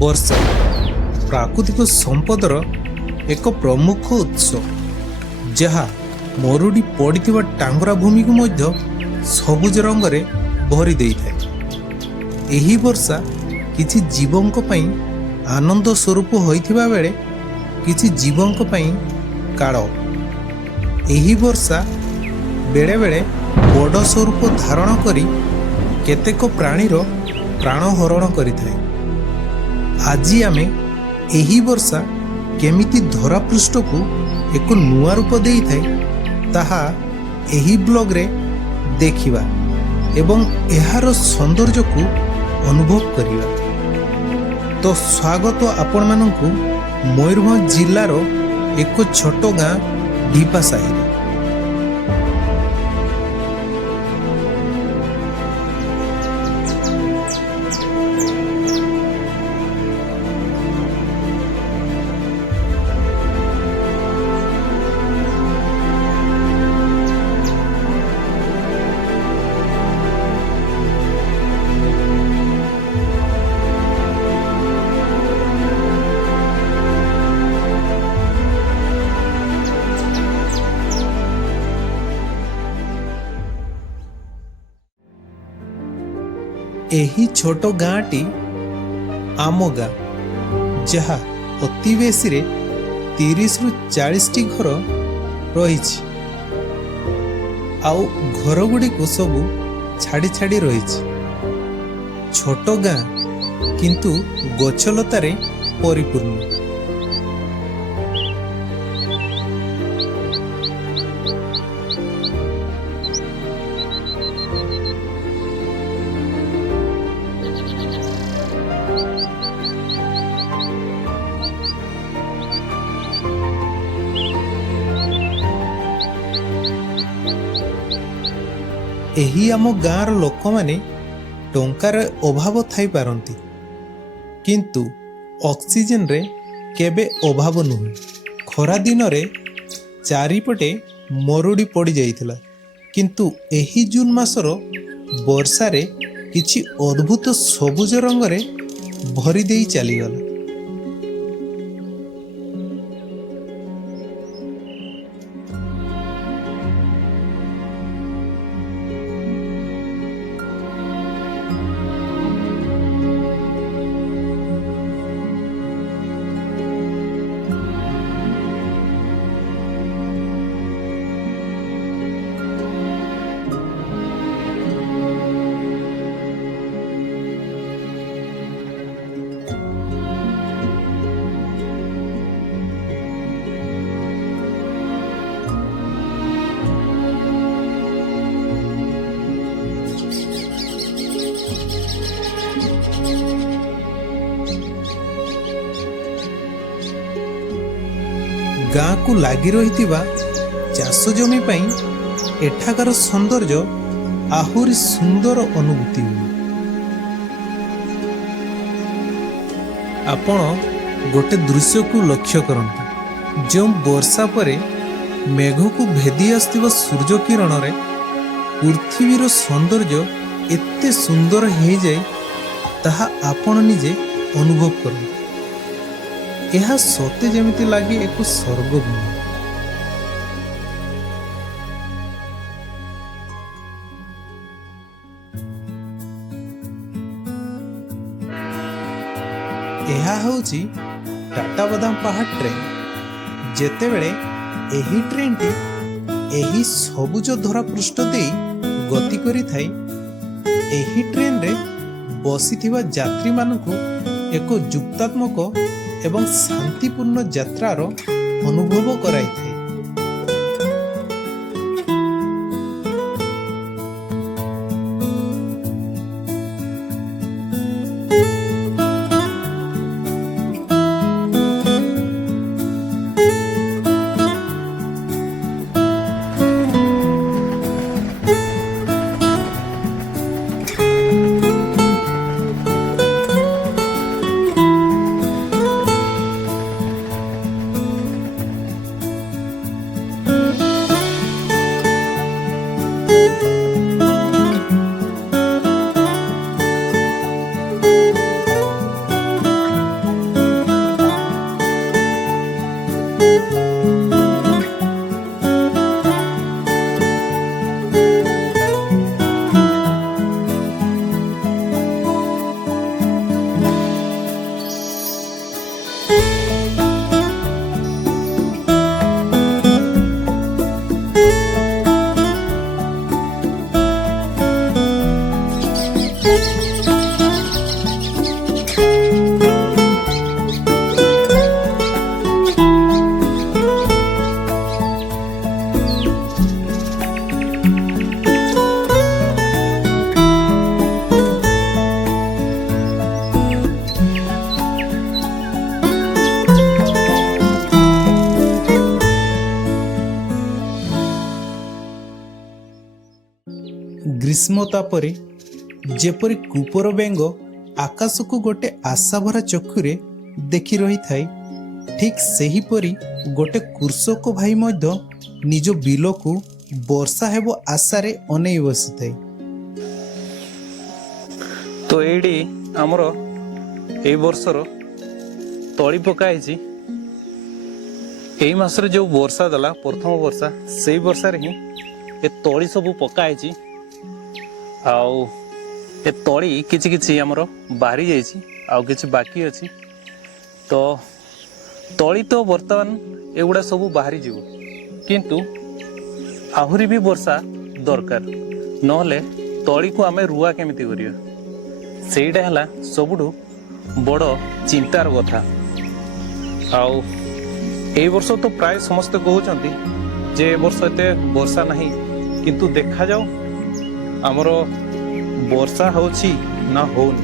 ବର୍ଷା ପ୍ରାକୃତିକ ସମ୍ପଦର ଏକ ପ୍ରମୁଖ ଉତ୍ସ, ଯାହା ମରୁଡ଼ି ପଡ଼ିଥିବା ଟାଙ୍ଗରା ଭୂମିକୁ ମଧ୍ୟ ସବୁଜ ରଙ୍ଗରେ ଭରି ଦେଇଥାଏ। ଏହି ବର୍ଷା କିଛି ଜୀବଙ୍କ ପାଇଁ ଆନନ୍ଦ ସ୍ୱରୂପ ହୋଇଥିବା ବେଳେ କିଛି ଜୀବଙ୍କ ପାଇଁ କାଳ। ଏହି ବର୍ଷା ବେଳେବେଳେ ବଡ଼ ସ୍ୱରୂପ ଧାରଣ କରି କେତେକ ପ୍ରାଣୀର ପ୍ରାଣ ହରଣ କରିଥାଏ। ଆଜି ଆମେ ଏହି ବର୍ଷା କେମିତି ଧରାପୃଷ୍ଠକୁ ଏକ ନୂଆ ରୂପ ଦେଇଥାଏ ତାହା ଏହି ବ୍ଲଗରେ ଦେଖିବା ଏବଂ ଏହାର ସୌନ୍ଦର୍ଯ୍ୟକୁ ଅନୁଭବ କରିବା। ତ ସ୍ୱାଗତ ଆପଣମାନଙ୍କୁ ମୟୂରଭଞ୍ଜ ଜିଲ୍ଲାର ଏକ ଛୋଟ ଗାଁ ଢିପାସାହିରେ। ଏହି ଛୋଟ ଗାଁଟି ଆମ ଗାଁ, ଯାହା ଅତି ବେଶୀରେ 30ରୁ 40ଟି ଘର ରହିଛି। ଆଉ ଘରଗୁଡ଼ିକୁ ସବୁ ଛାଡ଼ି ଛାଡ଼ି ରହିଛି। ଛୋଟ ଗାଁ କିନ୍ତୁ ଗଛଲତାରେ ପରିପୂର୍ଣ୍ଣ। ଏହି ଆମ ଗାଁର ଲୋକମାନେ ଟଙ୍କାର ଅଭାବ ଥାଇପାରନ୍ତି, କିନ୍ତୁ ଅକ୍ସିଜେନରେ କେବେ ଅଭାବ ନୁହେଁ। ଖରା ଦିନରେ ଚାରିପଟେ ମରୁଡ଼ି ପଡ଼ିଯାଇଥିଲା, କିନ୍ତୁ ଏହି ଜୁନ୍ ମାସର ବର୍ଷାରେ କିଛି ଅଦ୍ଭୁତ ସବୁଜ ରଙ୍ଗରେ ଭରି ଦେଇ ଚାଲିଗଲା। ଗାଁକୁ ଲାଗି ରହିଥିବା ଚାଷ ଜମି ପାଇଁ ଏଠାକାର ସୌନ୍ଦର୍ଯ୍ୟ ଆହୁରି ସୁନ୍ଦର ଅନୁଭୂତି ହୁଏ। ଆପଣ ଗୋଟେ ଦୃଶ୍ୟକୁ ଲକ୍ଷ୍ୟ କରନ୍ତୁ। ଯେଉଁ ବର୍ଷା ପରେ ମେଘକୁ ଭେଦି ଆସୁଥିବା ସୂର୍ଯ୍ୟ କିରଣରେ ପୃଥିବୀର ସୌନ୍ଦର୍ଯ୍ୟ ଏତେ ସୁନ୍ଦର ହେଇଯାଏ, ତାହା ଆପଣ ନିଜେ ଅନୁଭବ କରନ୍ତୁ। ଏହା ସତେ ଯେମିତି ଲାଗେ ଏକ ସ୍ୱର୍ଗଭୂମି। ଏହା ହେଉଛି ଟାଟାବାଦାମ ପାହାଡ଼ ଟ୍ରେନ୍। ଯେତେବେଳେ ଏହି ଟ୍ରେନ୍ଟି ଏହି ସବୁଜ ଧରାପୃଷ୍ଠ ଦେଇ ଗତି କରିଥାଏ, ଏହି ଟ୍ରେନ୍ରେ ବସିଥିବା ଯାତ୍ରୀମାନଙ୍କୁ ଏକ ଯୁକ୍ତାତ୍ମକ ଏବଂ ଶାନ୍ତିପୂର୍ଣ୍ଣ ଯାତ୍ରାର ଅନୁଭବ କରାଇଥାଏ। ଗ୍ରୀଷ୍ମତା ପରେ ଯେପରି କୁପର ବେଙ୍ଗ ଆକାଶକୁ ଗୋଟେ ଆଶାଭରା ଚକ୍ଷୁରେ ଦେଖି ରହିଥାଏ, ଠିକ୍ ସେହିପରି ଗୋଟେ କୃଷକ ଭାଇ ମଧ୍ୟ ନିଜ ବିଲକୁ ବର୍ଷା ହେବ ଆଶାରେ ଅନେଇ ବସିଥାଏ। ତ ଏଇଠି ଆମର ଏଇ ବର୍ଷର ତଳି ପକା ହେଇଛି। ଏଇ ମାସରେ ଯେଉଁ ବର୍ଷା ଦେଲା ପ୍ରଥମ ବର୍ଷା, ସେଇ ବର୍ଷାରେ ହିଁ ଏ ତଳି ସବୁ ପକା ହେଇଛି। ଆଉ ଏ ତଳି କିଛି କିଛି ଆମର ବାହାରି ଯାଇଛି, ଆଉ କିଛି ବାକି ଅଛି। ତ ତଳି ତ ବର୍ତ୍ତମାନ ଏଗୁଡ଼ା ସବୁ ବାହାରିଯିବ, କିନ୍ତୁ ଆହୁରି ବି ବର୍ଷା ଦରକାର, ନହେଲେ ତଳିକୁ ଆମେ ରୁଆ କେମିତି କରିବା? ସେଇଟା ହେଲା ସବୁଠୁ ବଡ଼ ଚିନ୍ତାର କଥା। ଆଉ ଏଇ ବର୍ଷ ତ ପ୍ରାୟ ସମସ୍ତେ କହୁଛନ୍ତି ଯେ ଏ ବର୍ଷ ଏତେ ବର୍ଷା ନାହିଁ, କିନ୍ତୁ ଦେଖାଯାଉ ଆମର ବର୍ଷା ହେଉଛି ନା ହଉନି।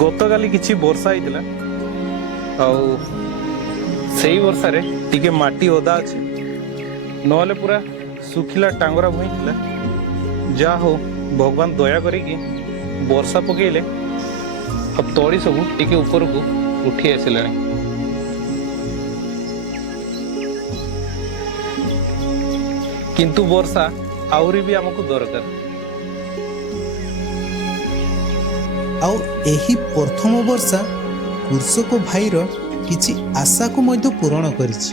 ଗତକାଲି କିଛି ବର୍ଷା ହେଇଥିଲା, ଆଉ ସେଇ ବର୍ଷାରେ ଟିକେ ମାଟି ଓଦା ଅଛି, ନହେଲେ ପୁରା ଶୁଖିଲା ଟାଙ୍ଗରା ଭୂଇଁ ଥିଲା। ଯାହା ହଉ ଭଗବାନ ଦୟା କରିକି ବର୍ଷା ପକେଇଲେ, ଆଉ ତଳି ସବୁ ଟିକେ ଉପରକୁ ଉଠି ଆସିଲାଣି। କିନ୍ତୁ ବର୍ଷା ଆହୁରି ବି ଆମକୁ ଦରକାର। ଆଉ ଏହି ପ୍ରଥମ ବର୍ଷା କୃଷକ ଭାଇର କିଛି ଆଶାକୁ ମଧ୍ୟ ପୂରଣ କରିଛି।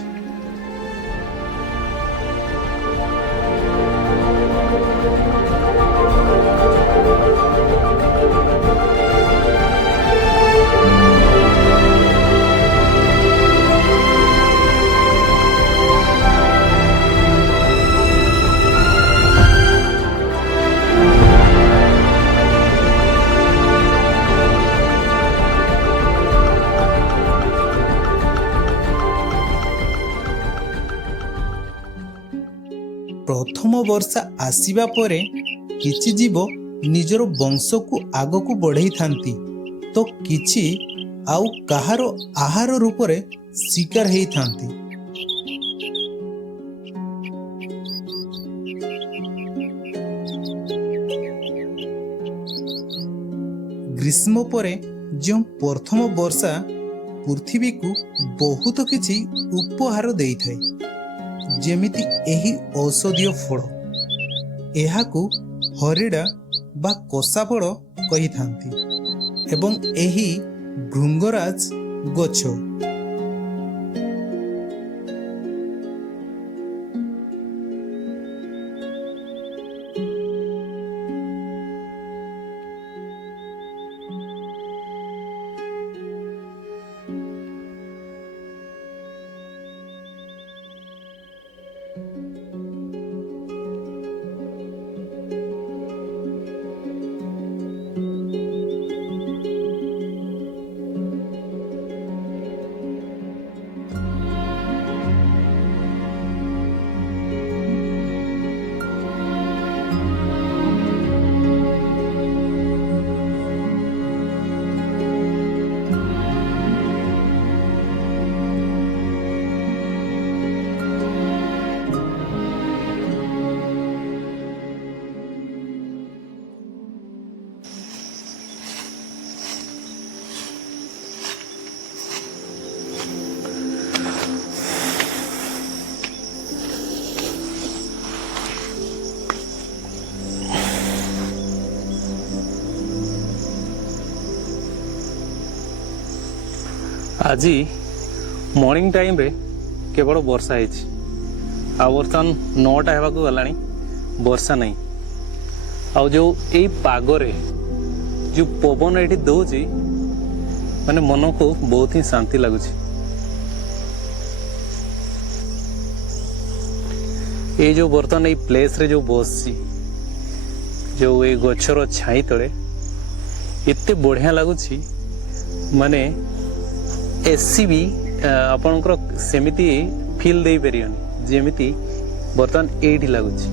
ପ୍ରଥମ ବର୍ଷା ଆସିବା ପରେ କିଛି ଜୀବ ନିଜର ବଂଶକୁ ଆଗକୁ ବଢ଼େଇଥାନ୍ତି, ତ କିଛି ଆଉ କାହାର ଆହାର ରୂପରେ ଶିକାର ହେଇଥାନ୍ତି। ଗ୍ରୀଷ୍ମ ପରେ ଯେଉଁ ପ୍ରଥମ ବର୍ଷା ପୃଥିବୀକୁ ବହୁତ କିଛି ଉପହାର ଦେଇଥାଏ, ଯେମିତି ଏହି ଔଷଧୀୟ ଫଳ, ଏହାକୁ ହରିଡ଼ା ବା କଷା ଫଳ କହିଥାନ୍ତି, ଏବଂ ଏହି ଭୃଙ୍ଗରାଜ ଗଛ ଆଜି ମର୍ଣ୍ଣିଂ ଟାଇମ୍ରେ କେବଳ ବର୍ଷା ହେଇଛି। ଆଉ ବର୍ତ୍ତମାନ 9ଟା ହେବାକୁ ଗଲାଣି, ବର୍ଷା ନାହିଁ। ଆଉ ଯେଉଁ ଏଇ ପାଗରେ ଯେଉଁ ପବନ ଏଠି ଦେଉଛି, ମାନେ ମନକୁ ବହୁତ ହିଁ ଶାନ୍ତି ଲାଗୁଛି। ଏଇ ଯେଉଁ ବର୍ତ୍ତମାନ ଏଇ ପ୍ଲେସ୍ରେ ଯେଉଁ ବସିଛି, ଯେଉଁ ଏଇ ଗଛର ଛାଇ ତଳେ ଏତେ ବଢ଼ିଆ ଲାଗୁଛି, ମାନେ ଏସି ବି ଆପଣଙ୍କର ସେମିତି ଫିଲ୍ ଦେଇପାରିବନି ଯେମିତି ବର୍ତ୍ତମାନ ଏଇଠି ଲାଗୁଛି।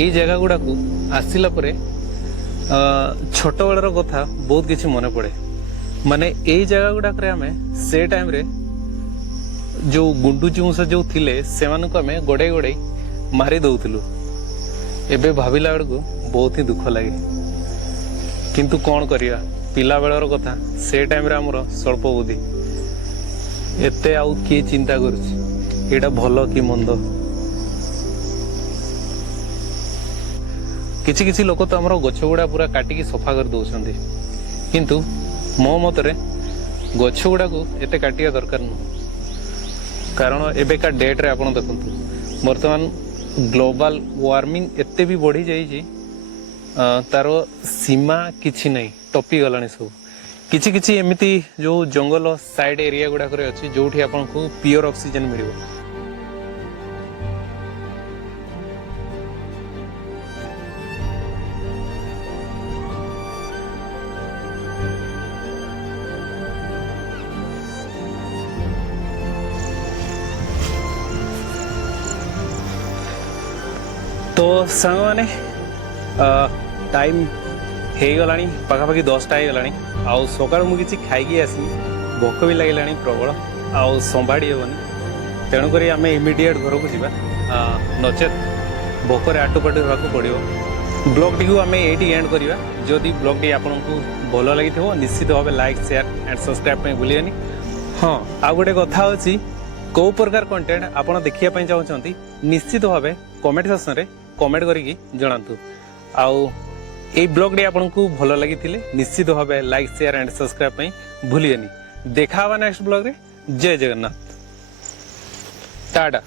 এই জায়গা গুড়াକୁ ଆସିଲା ପରେ ଛୋଟ ବେଳର କଥା ବହୁତ କିଛି ମନେ ପଡେ। ମାନେ ଏଇ ଜାଗା ଗୁଡାକରେ ଆମେ ସେ ଟାଇମରେ ଯୋଉ ଗୁଣ୍ଡୁଚି ମୂଷା ଯୋଉ ଥିଲେ ସେମାନଙ୍କୁ ଆମେ ଗୋଡେଇ ଗୋଡେଇ ମାରି ଦଉଥିଲୁ। ଏବେ ଭାବିଲା ବେଳକୁ ବହୁତ ହିଁ ଦୁଃଖ ଲାଗେ, କିନ୍ତୁ କଣ କରିବା, ପିଲା ବେଳର କଥା, ସେ ଟାଇମରେ ଆମର ସ୍ୱଳ୍ପ ବୁଦ୍ଧି। ଏତେ ଆଉ କିଏ ଚିନ୍ତା କରୁଛି ଏଇଟା ଭଲ କି ମନ୍ଦ। କିଛି କିଛି ଲୋକ ତ ଆମର ଗଛ ଗୁଡା ପୁରା କାଟିକି ସଫା କରି ଦଉଛନ୍ତି, କିନ୍ତୁ ମୋ ମତରେ ଗଛ ଗୁଡାକୁ ଏତେ କାଟିବା ଦରକାର ନୁହଁ। କାରଣ ଏବେକା ଡେଟ୍ରେ ଆପଣ ଦେଖନ୍ତୁ, ବର୍ତ୍ତମାନ ଗ୍ଲୋବାଲ ୱାର୍ମିଂ ଏତେ ବି ବଢି ଯାଇଛି, ତାର ସୀମା କିଛି ନାହିଁ, ଟପି ଗଲାଣି ସବୁ। କିଛି କିଛି ଏମିତି ଯୋଉ ଜଙ୍ଗଲ ସାଇଡ ଏରିଆ ଗୁଡାକରେ ଅଛି ଯୋଉଠି ଆପଣଙ୍କୁ ପିଓର ଅକ୍ସିଜେନ ମିଳିବ। तो सांग मैंने टाइम हो पाखापाखि 10टा हो आउ सकाल मुझे खाई आसी भोक भी लगे प्रबल आउ संभाड़ी हेनी, तेणुक आम इमिडिएट घर को जावा, नचेत भोकर आटुपाटु होगा पड़ो। ब्लॉग टी आम ये एंड करवा। जदि ब्लॉग टी आपको भल लगी निश्चित भाव लाइक शेयर एंड सब्सक्राइब भूलिए। हाँ आ गोटे कथा अच्छी, कौ प्रकार कंटेंट आपड़ देखा चाहते निश्चित भाव कमेंट सेक्शन में कमेंट करके जनातु। आउ ए ब्लॉग टी आपको भल लगी निश्चित भाव लाइक शेयर एंड सब्सक्राइब भूलिए। देखा नेक्स्ट ब्लॉग रे। जय जगन्नाथ, टाटा।